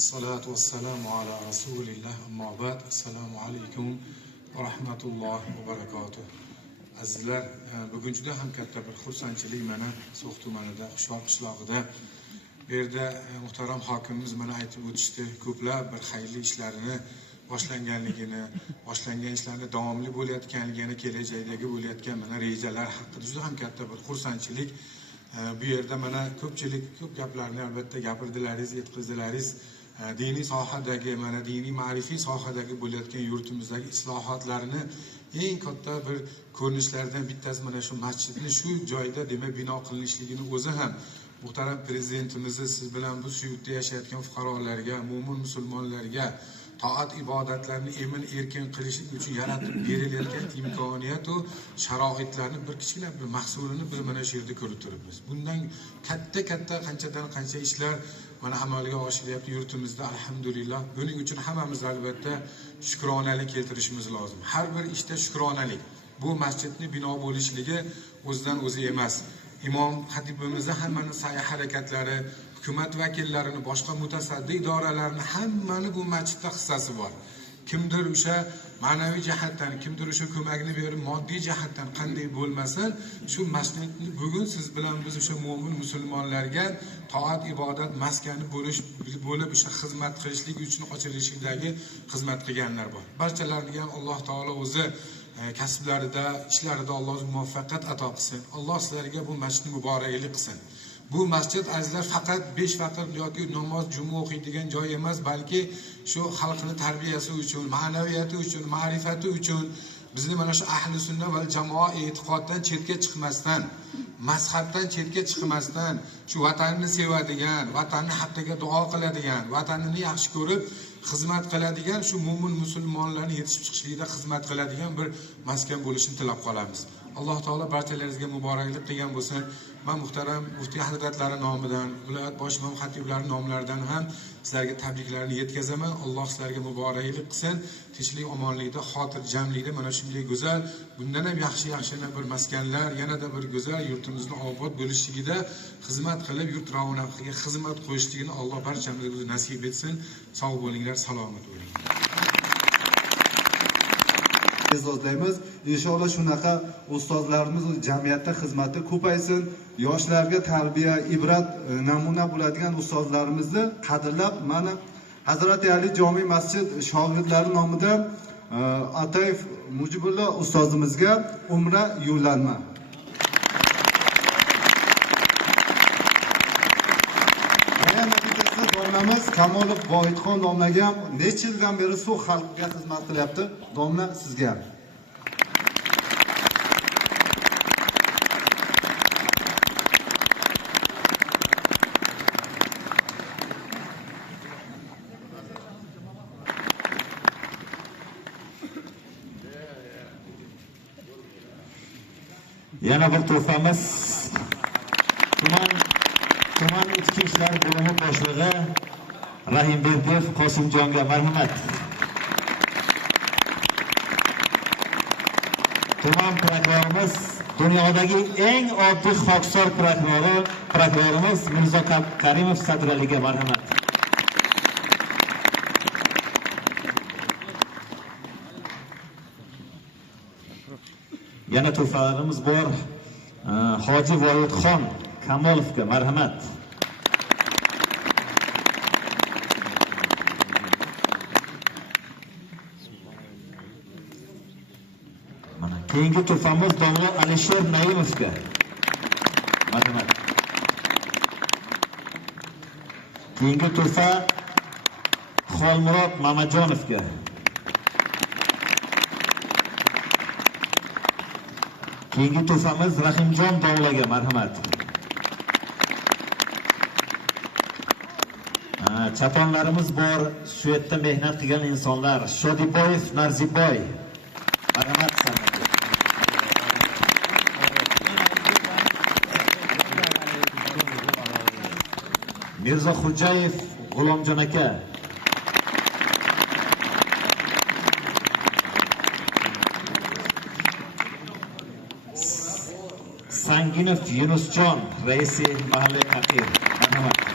Salatu vassalamu ala rasulillah, amma ba'd. Assalomu alaykum va rahmatullohi va barakatuh. Azizlar, bugun juda ham katta bir xursandchilik mana So'x tumanida, Xushyor qishlog'ida. Bu yerda muhtaram hokimimiz mana aytib o'tishdi, ko'plab bir xayrli ishlarini boshlangan ishlarni davomli bo'layotganligini, kelajakdagi bo'layotgan mana rejalar haqida juda ham katta bir xursandchilik. Bu yerda mana ko'pchilik ko'p gaplarni albatta gapirdilaringiz, yetkazdilaringiz. Diniy sohadagi, mana diniy ma'rifiy sohadagi bo'layotgan yurtimizdagi islohotlarni eng katta bir ko'rinishlardan bittasi mana shu masjidni shu joyda demak bino qilinishligini o'zi ham muhtaram prezidentimizni siz bilan bu yurtda yashayotgan fuqarolarga, mo'min musulmonlarga toat ibodatlarni emin erkin qilish uchun yaratib berilayotgan imkoniyat va sharoitlarni bir kichkina bir mahsulini biz mana shu yerda ko'rib turibmiz. Bundan katta qanchadan qancha ishlar mana amalga oshirilyapti yurtimizda, alhamdulillah. Buning uchun hammamiz albatta shukronalik keltirishimiz lozim. Har bir ishda shukronalik. Bu masjidni bino bo'lishligi o'zidan o'zi emas. Imom xatibimizning hammani sa'y harakatlari, hukumat vakillarini, boshqa mutasaddi idoralarni hammani bu masjidda hissasi bor. Kimdir o'sha ma'naviy jihatdan, kimdir o'sha ko'makni berib moddiy jihatdan qanday bo'lmasin, shu masjidni bugun siz bilan biz o'sha mo'min musulmonlarga toat ibodat maskani bo'lib o'sha xizmat qilishlik uchun ochilishidagi xizmat qilganlar bor. Barchalariga ham Alloh taolo o'zi kasblarida, ishlarida Alloh muvaffaqiyat ato qilsin. Alloh sizlarga bu masjidni muboraklik qilsin. Bu masjid azizlar faqat 5 vaqt yoki namoz, juma o'qiydigan joy emas, balki shu xalqning tarbiyasi uchun, ma'naviyati uchun, ma'rifati uchun bizni mana shu ahli sunna va jamoa e'tiqoddan chetga chiqmasdan, mazhabdan chetga chiqmasdan, shu vatanni sevadigan, vatanni haqqiga duo qiladigan, vatanini yaxshi ko'rib xizmat qiladigan, shu mo'min musulmonlarning yetishib chiqishligida xizmat qiladigan bir maskan bo'lishini tilab qolamiz. Alloh taolo barchalaringizga muboraklik qilgan bo'lsin. Men muhtaram muftiy hazratlari nomidan, viloyat bosh imom xatiblari nomlaridan ham sizlarga tabriklarni yetkazaman. Alloh sizlarga muboraklik qilsin. Tinchlik, omonlikda, xotirjamlikda mana shunday go'zal, bundan ham yaxshi bir maskanlar, yanada bir go'zal yurtimizni obod bo'lishligida xizmat qilib, yurt ravnaqiga xizmat qo'yishligini Alloh barchamizga nasib etsin. Sog' bo'linglar, salomat bo'linglar. E'zozlaymiz. Inshaalloh shunaqa ustozlarimiz jamiyatda xizmati ko'paysin. Yoshlarga tarbiya, ibrat, namuna bo'ladigan ustozlarimizni qadrlab, mana Hazrati Ali Jome masjid shogirdlari nomidan Atayev Mujibullo ustozimizga umra yo'llanma. Domlamiz Kamolov Vohidxon domlaga ham necha yildan beri So'x xalqiga xizmat qilyapti. Domla sizga. Yana bir tuhfamiz tuman ichki ishlar bo'limi boshlig'i Rahimberdiyev Qosimjonga marhamat. Tuman prokurorimiz, dunyodagi eng oddiy xokisor prokurorimiz Mirzo Karimov Sadraliga marhamat. Yana tuhfalarimiz bor. Hoji Vohidxon Kamolovga marhamat. Mana keyingi tuhfamiz domla Alisher Naimovga marhamat. Keyingi tuhfa Xolmurod Mamajonovga. Keyingi tuhfamiz Rahimjon domlaga marhamat. Chatonlarimiz bor, shu yerda mehnat qilgan insonlar. Shodiboyev Narziboy marhamat. Mirzo Xo'jayev G'ulomjon aka. Sanginov Yunusjon, raisi mahalliy faqir. Marhamat.